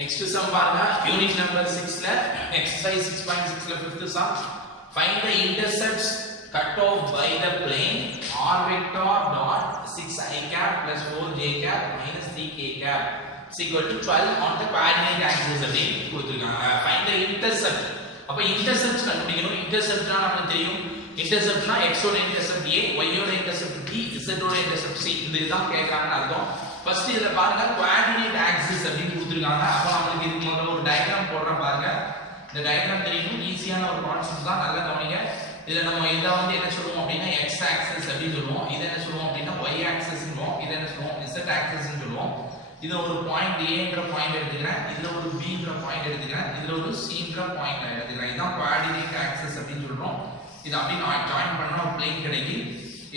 Next sum பாருங்க unit number 6ல exercise 6.6ல fifth sum find the intercepts cut off by the plane r vector dot 6 I cap plus 4 j cap minus 3 k cap is equal to 12 on the coordinate axis அப்படி கொடுத்திருக்காங்க. find the intercept. அப்ப intercepts கண்டுபிடிக்கணும். interceptனா நமக்கு தெரியும். interceptனா x ஓட intercept a, y ஓட intercept b, z ஓட intercept c. இதுதான் கேக்குறாங்கன்னு அர்த்தம். ஃபர்ஸ்ட் இத பாருங்க கோஆர்டினேட் ஆக்சிஸ் அப்படி கொடுத்திருக்காங்க. அப்ப நமக்கு இதுக்கு முதல்ல ஒரு டயகிராம் போடுறேன் பாருங்க. இந்த டயகிராம் தெரியும் ஈஸியான ஒரு கான்செப்ட் தான், நல்லா கவனிங்க. இதுல நம்ம இத வந்து என்ன சொல்லுவோம் அப்படினா x ஆக்சிஸ் அப்படி சொல்லுவோம். இத என்ன சொல்லுவோம் அப்படினா y ஆக்சிஸ் ன்னுவோம். இத என்ன சொல்லுவோம் z ஆக்சிஸ் ன்னு சொல்லுவோம். இதுல ஒரு பாயிண்ட் a ன்ற பாயிண்ட் எடுத்துக்கிறேன். இதுல ஒரு b ன்ற பாயிண்ட் எடுத்துக்கிறேன். இதுல ஒரு c ன்ற பாயிண்ட் எடுத்துக்கிறேன். இதான் கோஆர்டினேட் ஆக்சிஸ் அப்படி சொல்றோம். இது அப்படி நான் ஜாயின் பண்ணா ஒரு பிளேன் கிடைக்கும்.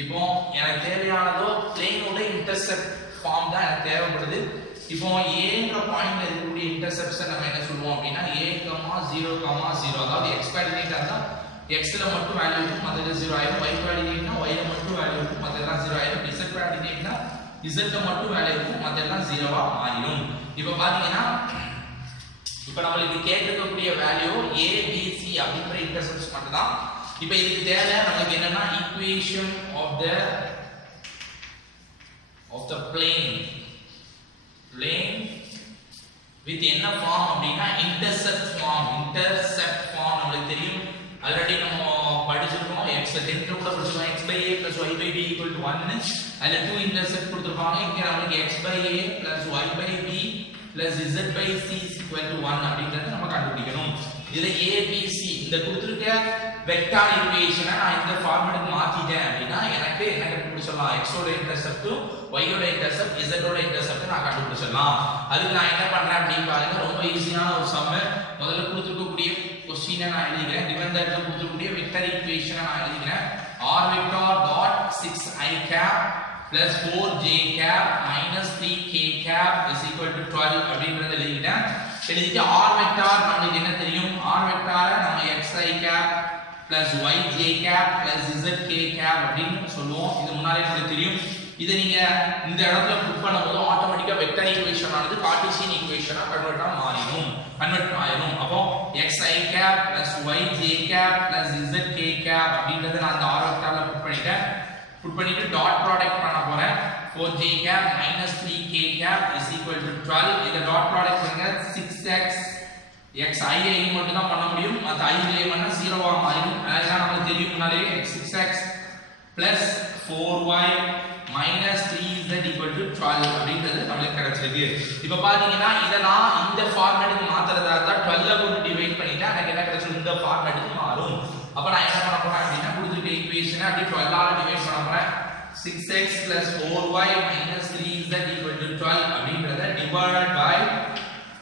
இப்போ எனக்கு தேவையானதோ பிளேனோட இன்டர்செப்ட் ஃபார்ம் தான் எனக்கு தேவைப்படுது. இப்போ a ன்ற பாயிண்ட்ல இருக்கக்கூடிய இன்டர்செப்ட்ஸ் நம்ம என்ன சொல்லுவோம் அப்படினா a, 0, 0 அதாவது x கோஆர்டினேட்டா இருந்தா x ல மட்டும் வேல்யூ இருக்கும், மத்தது 0 ஆயிடும். y கோஆர்டினேட்னா y ல மட்டும் வேல்யூ இருக்கும், மத்ததெல்லாம் 0 ஆயிடும். z கோஆர்டினேட்னா z ல மட்டும் வேல்யூ இருக்கும், மத்ததெல்லாம் 0 ஆ மாறிடும். இப்போ பாத்தீங்கன்னா இப்போ நமக்கு கேட்டிருக்கக்கூடிய வேல்யூ a b c அப்படிங்கற இன்டர்செப்ட்ஸ் மட்டும் தான். இப்போ இதுக்கு தேவை நமக்கு என்னன்னா equation of the plane with என்ன ஃபார்ம் அப்படினா இன்டர்செப்ட் ஃபார்ம் நமக்கு தெரியும். ஆல்ரெடி நம்ம படிச்சிருக்கோம். x 10 கூட படிச்சிருக்கோம். x by a plus y by b equal to 1 அதுல 2 இன்டர்செப்ட் கொடுத்திருப்பாங்க. இங்க நமக்கு x by a plus y by b plus z by c is equal to 1 அப்படிங்கறத நம்ம கண்டுபிடிக்கணும். இதுல a b c இந்த கொடுத்திருக்க வெக்டார் ஈக்குவேஷனை நான் இந்த ஃபார்மேட்டுக்கு மாத்திட்டேன் அப்படினா எனக்கு என்ன கண்டுபிடிச்சலாம், x ஓட இன்டர்செப்ட், y ஓட இன்டர்செப்ட், z ஓட இன்டர்செப்ட் நான் கண்டுபிடிச்சலாம். அதுக்கு நான் என்ன பண்றேன் அப்படினு பாருங்க. ரொம்ப ஈஸியான ஒரு சம். முதல்ல கொடுத்திருக்கக்கூடிய क्वेश्चन நான் எழுதிக்கிறேன். given that கொடுத்திருக்கக்கூடிய வெக்டார் ஈக்குவேஷனை நான் எழுதிக்கிறேன். r vector dot 6 I cap plus 4 j cap minus 3 k cap is equal to 12 அப்படிங்கறத எழுதிட்டேன். எழுதிட்டு r vector நமக்கு என்ன தெரியும், r vector நம்ம x I cap plus y j cap plus z k cap அப்படின்னு சொல்லுவோம். இது முன்னாலே உங்களுக்கு தெரியும். இத நீங்க இந்த இடத்துல புட் பண்ணும்போது ஆட்டோமேட்டிக்கா வெக்டர் ஈக்குவேஷன் ஆனது கார்ட்டீசியன் ஈக்குவேஷனா கன்வர்ட் ஆயிடும். அப்போ x I cap plus y j cap plus z k cap அப்படிங்கறத நான் அந்த r வெக்டர்ல புட் பண்ணிட்டு டாட் ப்ராடக்ட் பண்ண போறேன். 4 j cap minus 3 k cap is equal to 12. இந்த டாட் ப்ராடக்ட் பண்ணுங்க. 6x x I மட்டும் தான் பண்ண முடியும். மத்த I ல பண்ணா 0 ஆ மாறிடும். அதனால நமக்கு தெரியும் முன்னாலே 6x plus 4y minus 3z equal to 12 அப்படிங்கிறது நமக்கு கிடைச்சிருக்கு. இப்போ பாத்தீங்கன்னா இத நான் இந்த ஃபார்மேட்டுக்கு மாத்துறதா இருந்தா 12 ல போட்டு டிவைட் பண்ணிட்டா எனக்கு என்ன கிடைச்சிரும், இந்த ஃபார்மேட்டுக்கு மாறும். அப்ப நான் என்ன பண்ண போறேன் அப்படினா கொடுத்திருக்க ஈக்குவேஷனை அப்படியே 12 ஆல டிவைட் பண்ண போறேன். 6x plus 4y minus 3z equal to 12 அப்படிங்கறத divided by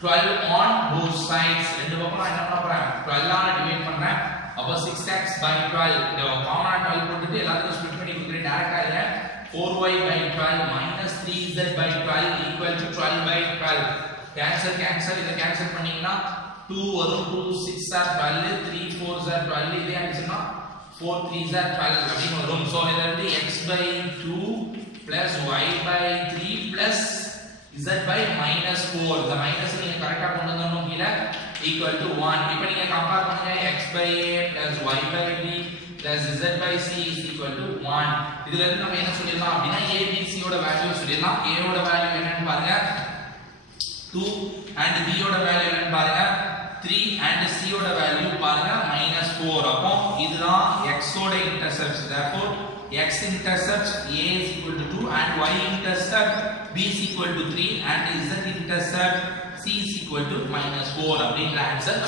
12 on both sides. ரெண்டு பக்கம் நான் என்ன பண்ண போறேன், 12 ஆல டிவைட் பண்றேன். அப்ப 6x by 12 இந்த காமனா 12 போட்டுட்டு எல்லாத்தையும் ஸ்ப்ளிட் பண்ணி கொடுக்கிறேன். டைரக்டா இல்ல 4y by 12 minus 3z by 12 equal to 12 by 12. Cancel இத கேன்சல் பண்ணீங்கன்னா 2 வரும். 2 6 are 12, 3 4s are 12. இதே ஆச்சுன்னா 4 3s are 12 அப்படி வரும். சோ இத வந்து x by 2 plus y by 3 plus z by minus 4. இந்த மைனஸ் நீங்க கரெக்ட்டா கொண்டு வரணும் கீழ equal to 1. இப்போ நீங்க கம்பேர் பண்ணுங்க x by a plus y by b plus z by c is equal to 1. இதுல இருந்து நம்ம என்ன சொல்லிடலாம் அப்படினா a b c ஓட வேல்யூ சொல்லிடலாம். a ஓட வேல்யூ என்னன்னு பாருங்க 2 and b ஓட வேல்யூ என்னன்னு பாருங்க 3 and c ஓட வேல்யூ பாருங்க -4. அப்போ இதுதான் x ஓட intercepts. therefore x intercepts a is equal to 2 and y intercept b is equal to 3 and z intercept c is equal to -4 அப்படிங்கற ஆன்சர்